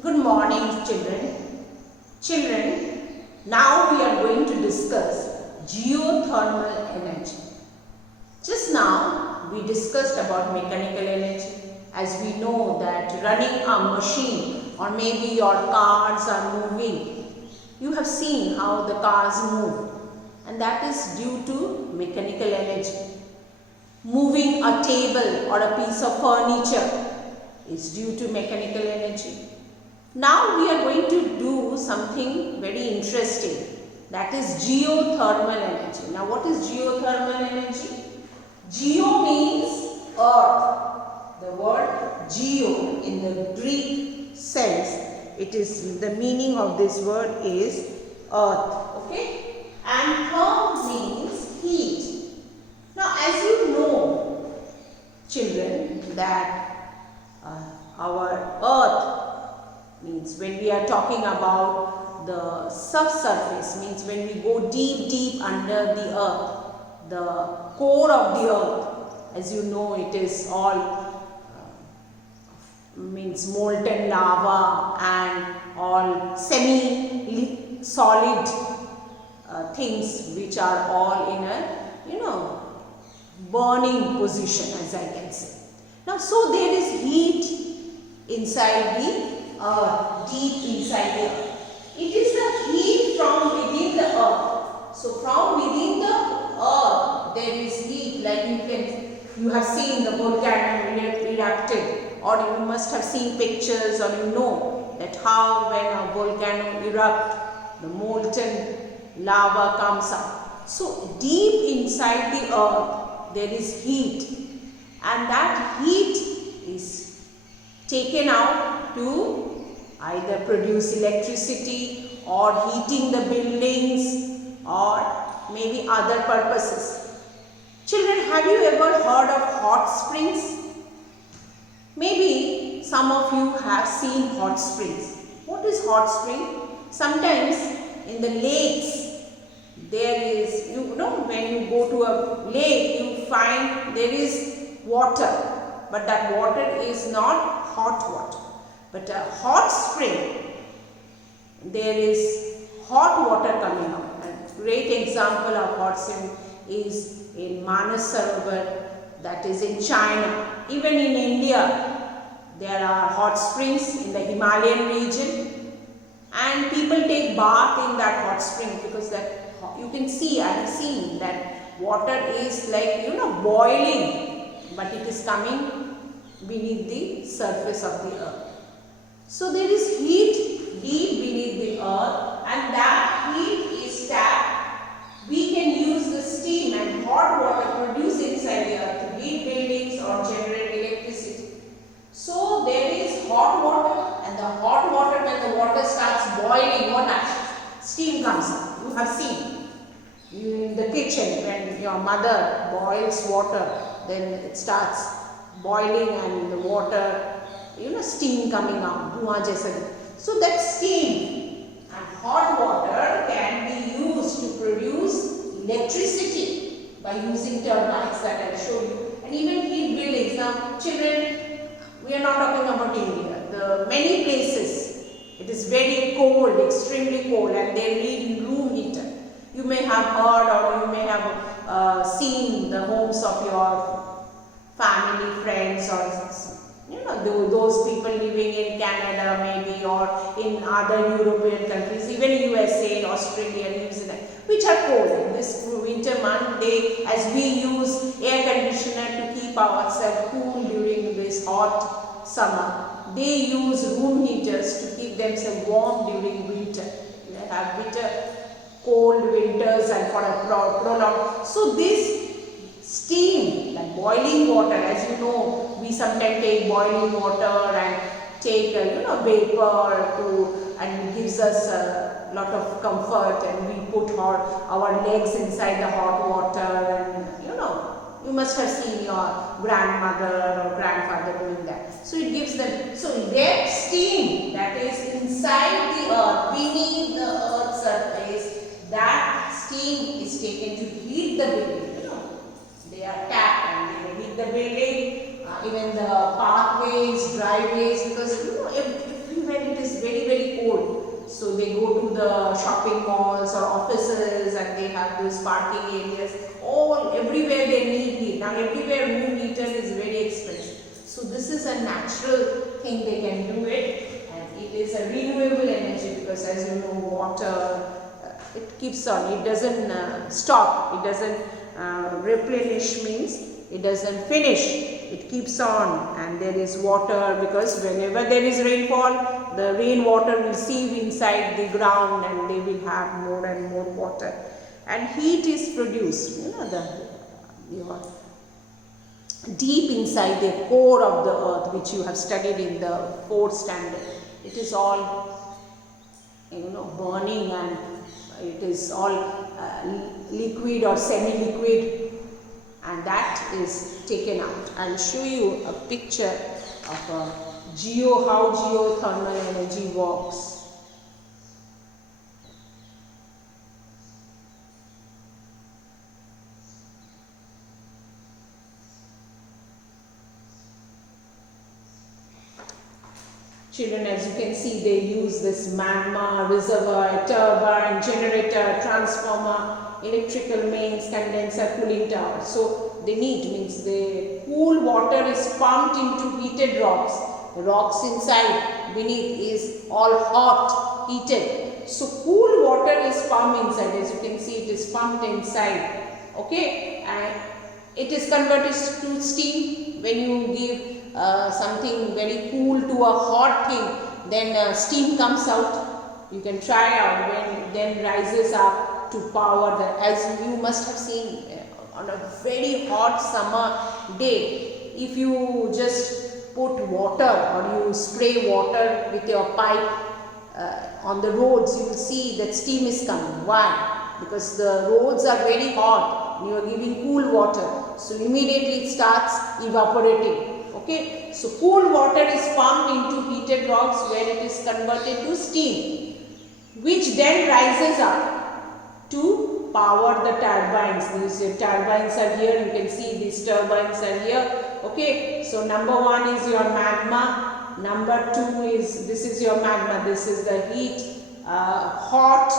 Good morning, children. Children, now we are going to discuss geothermal energy. Just now we discussed about mechanical energy. As we know that running a machine or maybe your cars are moving, you have seen how the cars move, and that is due to mechanical energy. Moving a table or a piece of furniture is due to mechanical energy. Now we are going to do something very interesting, that is geothermal energy. Now what is geothermal energy? Geo means earth. The word geo in the Greek sense, it is the meaning of this word is earth. Okay? And therm means heat. Now as you know, children, that our earth means when we are talking about the subsurface, means when we go deep under the earth, the core of the earth, as you know, it is all means molten lava and all semi solid things which are all in a burning position, as I can say. Now so there is heat inside the earth, deep inside the earth. It is the heat from within the earth. So from within the earth there is heat, like you have seen the volcano erupted, or you must have seen pictures, or you know that how when a volcano erupts, the molten lava comes up. So deep inside the earth there is heat, and that heat is taken out to either produce electricity or heating the buildings or maybe other purposes. Children, have you ever heard of hot springs? Maybe some of you have seen hot springs. What is hot spring? Sometimes in the lakes there is, when you go to a lake, you find there is water, but that water is not hot water. But a hot spring, there is hot water coming out. A great example of hot spring is in Manas Sarovar, that is in China. Even in India, there are hot springs in the Himalayan region, and people take bath in that hot spring because that you can see, I have seen that water is like boiling, but it is coming beneath the surface of the earth. So there is heat deep beneath the earth, and that heat is tapped. We can use the steam and hot water produced inside the earth to heat buildings or generate electricity. So there is hot water, and the hot water, when the water starts boiling, what happens? Steam comes up. You have seen in the kitchen when your mother boils water, then it starts boiling and the water, steam coming out, धुआं जैसा. So that steam and hot water can be used to produce electricity by using turbines that I'll show you, and even heat buildings. Now children, we are not talking about India. The many places it is very cold, extremely cold, and they need room heater. You may have heard, or you may have seen the homes of your family, friends, or those people living in Canada maybe, or in other European countries, even USA, Australia, New Zealand, which are cold. In this winter month, as we use air conditioner to keep ourselves cool during this hot summer, they use room heaters to keep themselves warm during winter. They have bitter cold winters and for a prolonged. So this steam, like boiling water, as you know, we sometimes take boiling water and take vapor and it gives us a lot of comfort, and we put our legs inside the hot water, and you must have seen your grandmother or grandfather doing that. So it gives them, so that steam that is inside the earth, beneath the earth's surface, that steam is taken to heat the building. They are tapped and they heat the building, even the pathways, driveways, because everywhere it is So they go to the shopping malls or offices and they have those parking areas. All everywhere they need heat. Now everywhere room heater is very expensive. So this is a natural thing, they can do it, and it is a renewable energy because, as you know, water it keeps on. It doesn't stop. It doesn't replenish, means it doesn't finish. It keeps on, and there is water because whenever there is rainfall, the rainwater will sieve inside the ground and they will have more and more water. And heat is produced, your deep inside the core of the earth, which you have studied in the 4th standard. It is all, burning, and it is all liquid or semi-liquid, and that is taken out. I will show you a picture of how geothermal energy works. Children, as you can see, they use this magma, reservoir, turbine, generator, transformer, electrical mains, condenser, cooling tower. So they means the cool water is pumped into heated rocks. The rocks inside beneath is all hot, heated. So cool water is pumped inside. As you can see, it is pumped inside. Okay, and it is converted to steam. When you give something very cool to a hot thing, then steam comes out. You can try out when then rises up to power the, as you must have seen on a very hot summer day, if you just put water or you spray water with your pipe on the roads, you will see that steam is coming. Why? Because the roads are very hot, you are giving cool water, so immediately it starts evaporating. Okay, so cool water is pumped into heated rocks where it is converted to steam, which then rises up to power the turbines. These turbines are here, you can see these turbines are here. Okay, so number 1 is your magma, number 2 is, this is your magma, this is the heat, hot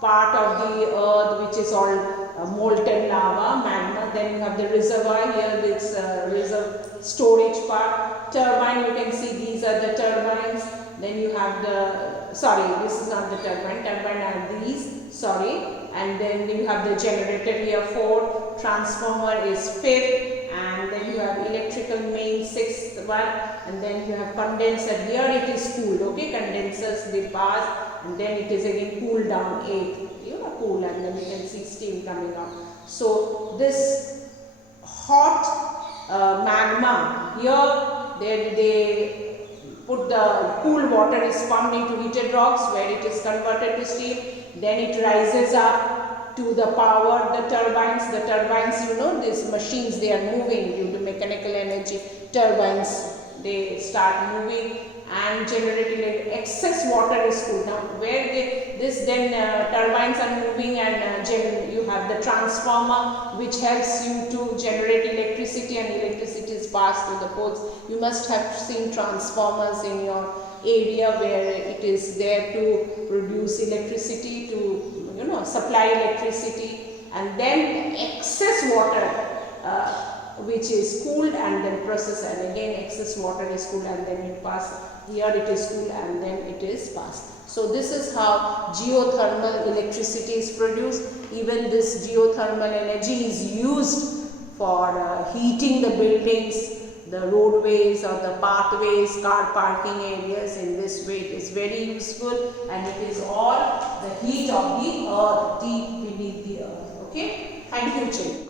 part of the earth which is all molten lava, magma. Then you have the reservoir here, this reserve storage part. Turbine, you can see these are the turbines. Then you have the, sorry, this is not the turbine are these, sorry. And then you have the generator here, 4, transformer is 5th, and then you have electrical main, 6th one, and then you have condenser. Here it is cooled, okay, condensers they pass, and then it is again cooled down, 8th, cool, and then you can see steam coming out. So this hot magma here, they put the cool water is pumped into heated rocks where it is converted to steam, then it rises up to the power the turbines. The turbines, these machines, they are moving due to mechanical energy. Turbines, they start moving and generating excess water is cooled. Now where turbines are moving, and you have the transformer which helps you to generate electricity, and electricity is passed to the poles. You must have seen transformers in your area where it is there to produce electricity, to supply electricity, and then excess water which is cooled and then processed, and again excess water is cooled and then it passes. Here it is cooled and then it is passed. So this is how geothermal electricity is produced. Even this geothermal energy is used for heating the buildings, the roadways or the pathways, car parking areas. In this way it is very useful, and it is all the heat of the earth, deep beneath the earth. Okay, thank you children.